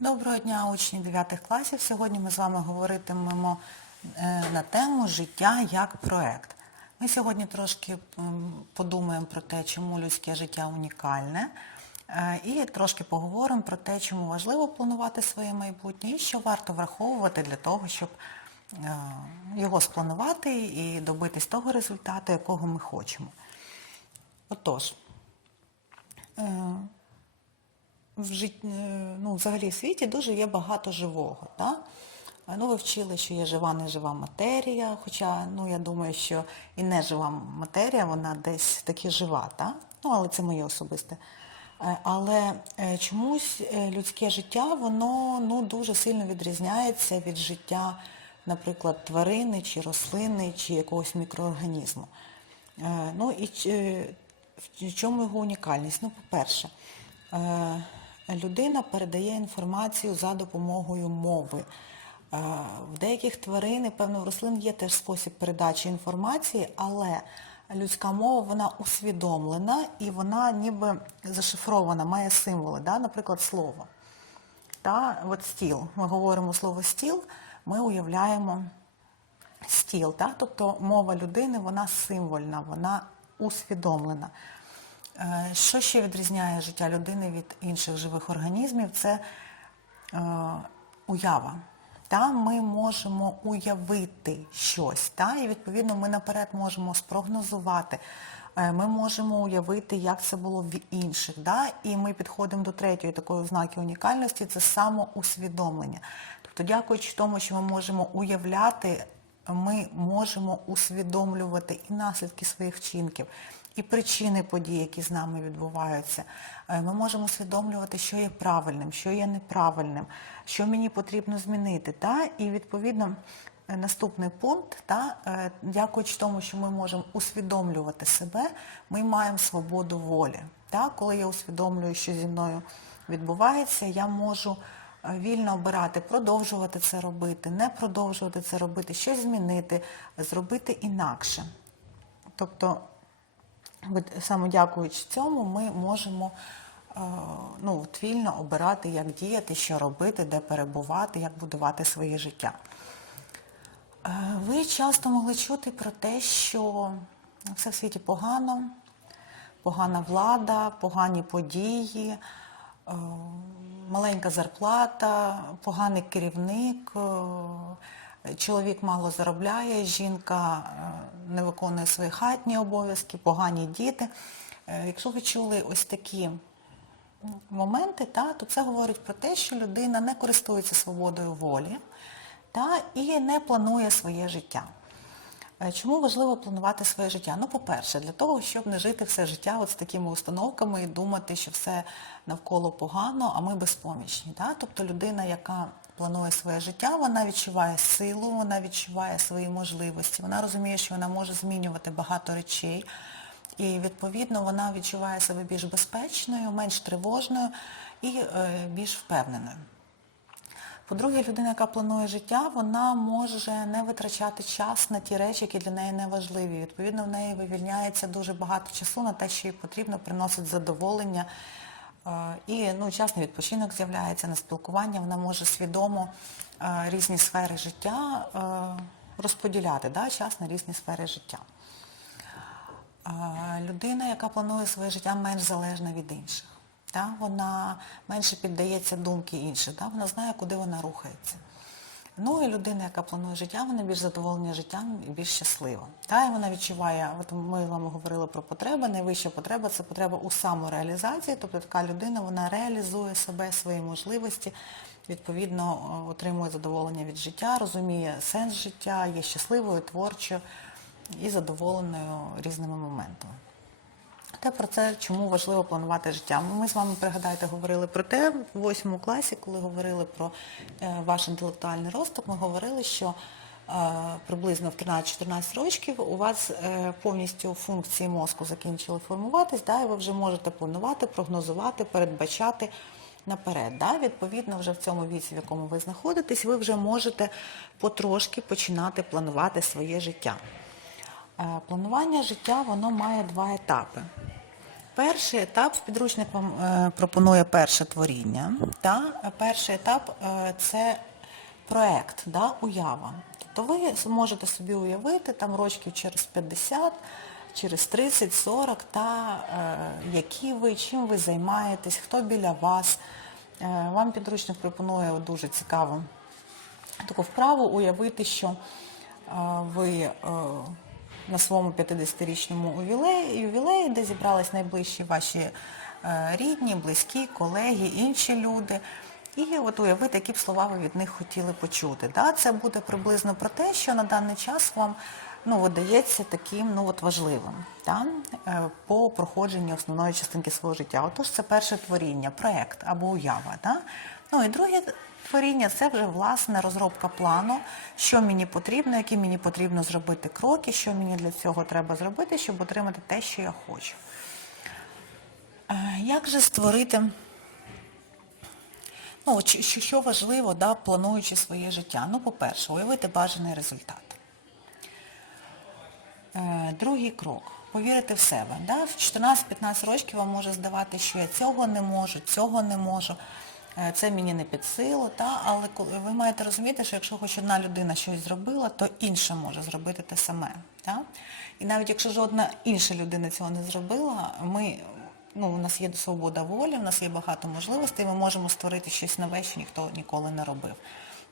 Доброго дня, учні 9 класів. Сьогодні ми з вами говоритимемо е, на тему життя як проект. Ми сьогодні трошки подумаємо про те, чому людське життя унікальне, е, і трошки поговоримо про те, чому важливо планувати своє майбутнє і що варто враховувати для того, щоб е, його спланувати і добитись того результату, якого ми хочемо. Отож, в жит... е, ну, взагалі в світі дуже є багато живого. Да? Ну, ви вчили, що є жива, нежива матерія, хоча ну, я думаю, що і нежива матерія, вона десь таки жива, да? ну, але це моє особисте. Е, Але е, чомусь людське життя, воно ну, дуже сильно відрізняється від життя, наприклад, тварини чи рослини, чи якогось мікроорганізму. Ну і в чому його унікальність? Ну, по-перше, людина передає інформацію за допомогою мови. Е, В деяких тварин і певно в рослин є теж спосіб передачі інформації, але людська мова вона усвідомлена і вона ніби зашифрована, має символи, да? наприклад, слово. Та, от стіл. Ми говоримо слово стіл, ми уявляємо стіл. Та? Тобто мова людини вона символьна, вона усвідомлена. Е, Що ще відрізняє життя людини від інших живих організмів? Це е, уява. Та, ми можемо уявити щось, та, і відповідно ми наперед можемо спрогнозувати. Е, Ми можемо уявити, як це було в інших. Да? І ми підходимо до третьої такої ознаки унікальності це самоусвідомлення. Тобто, дякуючи тому, що ми можемо уявляти, ми можемо усвідомлювати і наслідки своїх вчинків, і причини подій, які з нами відбуваються. Е, Ми можемо усвідомлювати, що є правильним, що є неправильним, що мені потрібно змінити. Та? І відповідно е, наступний пункт, та? е, дякуючи тому, що ми можемо усвідомлювати себе, ми маємо свободу волі. Та? Коли я усвідомлюю, що зі мною відбувається, я можу вільно обирати, продовжувати це робити, не продовжувати це робити, щось змінити, зробити інакше. Тобто, саме дякуючи цьому, ми можемо е, ну, вільно обирати, як діяти, що робити, де перебувати, як будувати своє життя. Е, Ви часто могли чути про те, що все в світі погано, погана влада, погані події, е, маленька зарплата, поганий керівник, чоловік мало заробляє, жінка не виконує свої хатні обов'язки, погані діти. Е, Якщо ви чули ось такі моменти, та, то це говорить про те, що людина не користується свободою волі та, і не планує своє життя. Е, Чому важливо планувати своє життя? Ну, по-перше, для того, щоб не жити все життя от з такими установками і думати, що все навколо погано, а ми безпомічні. Да? Тобто людина, яка планує своє життя, вона відчуває силу, вона відчуває свої можливості, вона розуміє, що вона може змінювати багато речей. І відповідно вона відчуває себе більш безпечною, менш тривожною і е, більш впевненою. По-друге, людина, яка планує життя, вона може не витрачати час на ті речі, які для неї не важливі. Відповідно, в неї вивільняється дуже багато часу на те, що їй потрібно, приносить задоволення. І ну, час на відпочинок з'являється, на спілкування, вона може свідомо різні сфери життя розподіляти, да, час на різні сфери життя. Людина, яка планує своє життя менш залежна від інших. Да? Вона менше піддається думки інших, да? вона знає, куди вона рухається. Ну і людина, яка планує життя, вона більш задоволена життям і більш щаслива. Та? І вона відчуває, от ми з вами говорили про потреби, найвища потреба це потреба у самореалізації, тобто така людина вона реалізує себе, свої можливості, відповідно отримує задоволення від життя, розуміє сенс життя, є щасливою, творчою і задоволеною різними моментами. Те про це, чому важливо планувати життя. Ми з вами, пригадайте, говорили про те в восьмому класі, коли говорили про е, ваш інтелектуальний розвиток, ми говорили, що е, приблизно в 13-14 років у вас е, повністю функції мозку закінчили формуватись, да, і ви вже можете планувати, прогнозувати, передбачати наперед. Да? Відповідно, вже в цьому віці, в якому ви знаходитесь, ви вже можете потрошки починати планувати своє життя. Планування життя воно має два етапи. Перший етап підручник вам е, пропонує перше творіння. Та? Е, Перший етап е, це проект, да? уява. Тобто ви можете собі уявити там рочків через 50, через 30-40, та які ви, чим ви займаєтесь, хто біля вас. Вам підручник пропонує дуже цікаву таку вправу уявити, що ви на своєму 50-річному ювілеї, ювілеї, де зібрались найближчі ваші е, рідні, близькі, колеги, інші люди. І от уявити, які б слова ви від них хотіли почути. Да? Це буде приблизно про те, що на даний час вам ну, видається таким ну, от важливим да? е, по проходженню основної частинки свого життя. Отож, це перше творіння, проєкт або уява. Да? Ну і друге творіння це вже власне розробка плану, що мені потрібно, які мені потрібно зробити кроки, що мені для цього треба зробити, щоб отримати те, що я хочу. Е, Як же створити, ну, що, важливо, да, плануючи своє життя? Ну, по-перше, уявити бажаний результат. Е, Другий крок. Повірити в себе. Да? В 14-15 років вам може здавати, що я цього не можу, цього не можу, це мені не під силу, та? але ви маєте розуміти, що якщо хоч одна людина щось зробила, то інша може зробити те саме. Та? І навіть якщо жодна інша людина цього не зробила, ми, ну, у нас є свобода волі, у нас є багато можливостей, ми можемо створити щось нове, що ніхто ніколи не робив.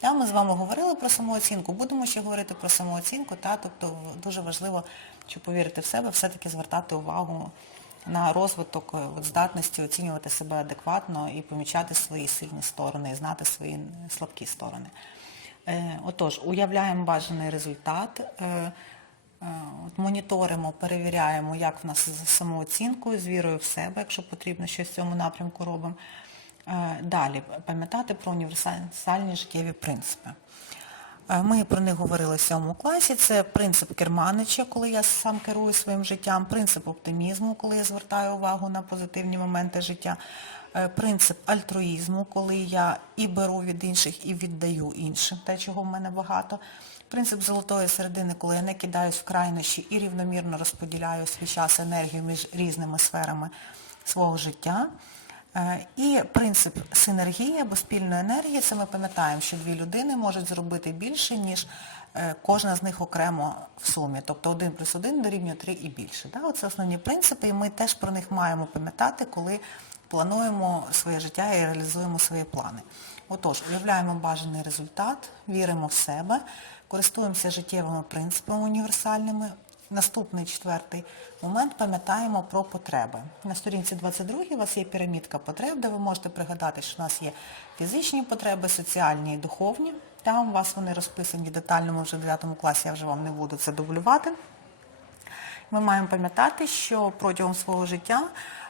Та, ми з вами говорили про самооцінку, будемо ще говорити про самооцінку, та, тобто дуже важливо, щоб повірити в себе, все-таки звертати увагу на розвиток е, от, здатності оцінювати себе адекватно і помічати свої сильні сторони, і знати свої слабкі сторони. Е, отож, уявляємо бажаний результат, е, е, от, моніторимо, перевіряємо, як в нас з самооцінкою, з вірою в себе, якщо потрібно, щось в цьому напрямку робимо. Е, Далі, пам'ятати про універсальні життєві принципи. Е, Ми про них говорили в сьомому класі. Це принцип керманича, коли я сам керую своїм життям, принцип оптимізму, коли я звертаю увагу на позитивні моменти життя, е, принцип альтруїзму, коли я і беру від інших, і віддаю іншим, те, чого в мене багато. Принцип золотої середини, коли я не кидаюсь в крайнощі і рівномірно розподіляю свій час, енергію між різними сферами свого життя. Е, І принцип синергії або спільної енергії, це ми пам'ятаємо, що дві людини можуть зробити більше, ніж е, кожна з них окремо в сумі. Тобто один плюс один дорівнює три і більше. Оце основні принципи, і ми теж про них маємо пам'ятати, коли плануємо своє життя і реалізуємо свої плани. Отож, уявляємо бажаний результат, віримо в себе, користуємося життєвими принципами універсальними, Наступний четвертий момент пам'ятаємо про потреби. На сторінці 22 у вас є пірамідка потреб, де ви можете пригадати, що у нас є фізичні потреби, соціальні і духовні. Там у вас вони розписані детально, ми вже в 9 класі, я вже вам не буду це дублювати. Ми маємо пам'ятати, що протягом свого життя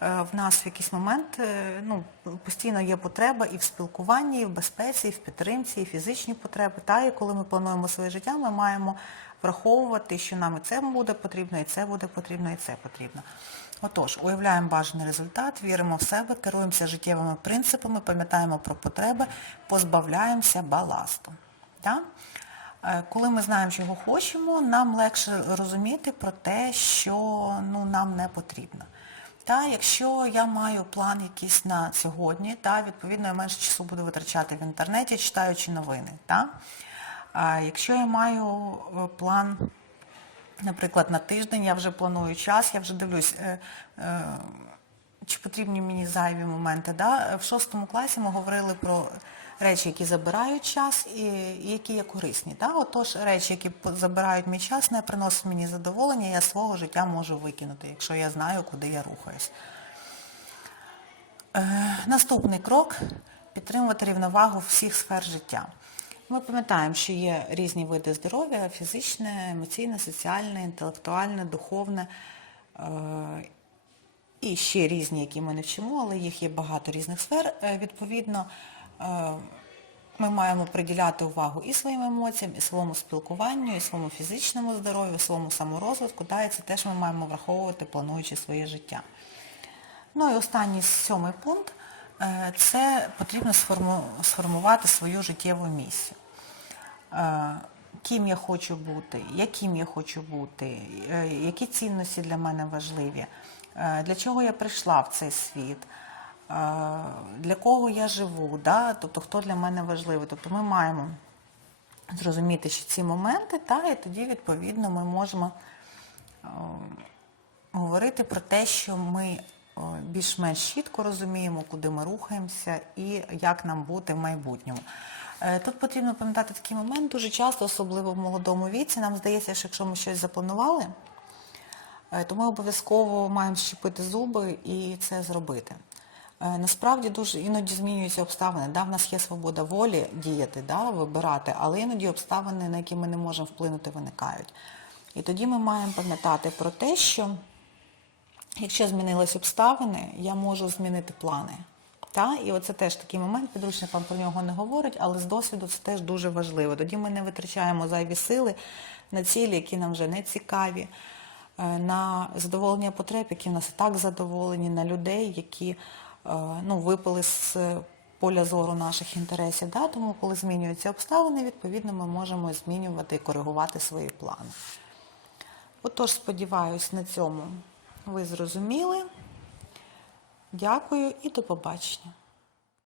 в нас в якийсь момент е, ну, постійно є потреба і в спілкуванні, і в безпеці, і в підтримці, і фізичні потреби. Та, і коли ми плануємо своє життя, ми маємо враховувати, що нам і це буде потрібно, і це буде потрібно, і це потрібно. Отож, уявляємо бажаний результат, віримо в себе, керуємося життєвими принципами, пам'ятаємо про потреби, позбавляємося баласту. Так? Е, Коли ми знаємо, чого хочемо, нам легше розуміти про те, що ну, нам не потрібно. Та, якщо я маю план якийсь на сьогодні, та, відповідно я менше часу буду витрачати в інтернеті, читаючи новини. Та. А якщо я маю е, план, наприклад, на тиждень, я вже планую час, я вже дивлюсь, е, е, чи потрібні мені зайві моменти. Да? В шостому класі ми говорили про речі, які забирають час і, які є корисні. Да? Отож, речі, які забирають мій час, не приносять мені задоволення, я свого життя можу викинути, якщо я знаю, куди я рухаюсь. Е, Наступний крок підтримувати рівновагу всіх сфер життя. Ми пам'ятаємо, що є різні види здоров'я, фізичне, емоційне, соціальне, інтелектуальне, духовне. е, І ще різні, які ми не вчимо, але їх є багато різних сфер. Е, Відповідно, ми маємо приділяти увагу і своїм емоціям, і своєму спілкуванню, і своєму фізичному здоров'ю, і своєму саморозвитку. Та, і це теж ми маємо враховувати, плануючи своє життя. Ну і останній сьомий пункт е, це потрібно сформувати свою життєву місію. Е, Ким я хочу бути, яким я хочу бути, е, які цінності для мене важливі, Е, Для чого я прийшла в цей світ? Е, Для кого я живу? Да? Тобто, хто для мене важливий? Тобто ми маємо зрозуміти, що ці моменти, та, і тоді, відповідно, ми можемо е, говорити про те, що ми о, більш-менш чітко розуміємо, куди ми рухаємося і як нам бути в майбутньому. Е, Тут потрібно пам'ятати такий момент, дуже часто, особливо в молодому віці, нам здається, що якщо ми щось запланували, е, то ми обов'язково маємо щепити зуби і це зробити. Е, Насправді дуже іноді змінюються обставини. Да? В нас є свобода волі діяти, да? вибирати, але іноді обставини, на які ми не можемо вплинути, виникають. І тоді ми маємо пам'ятати про те, що якщо змінились обставини, я можу змінити плани. Та? І оце теж такий момент, підручник вам про нього не говорить, але з досвіду це теж дуже важливо. Тоді ми не витрачаємо зайві сили на цілі, які нам вже не цікаві, е, на задоволення потреб, які в нас і так задоволені, на людей, які ну, випали з поля зору наших інтересів. Да? Тому, коли змінюються обставини, відповідно, ми можемо змінювати і коригувати свої плани. Отож, сподіваюсь, на цьому ви зрозуміли. Дякую і до побачення.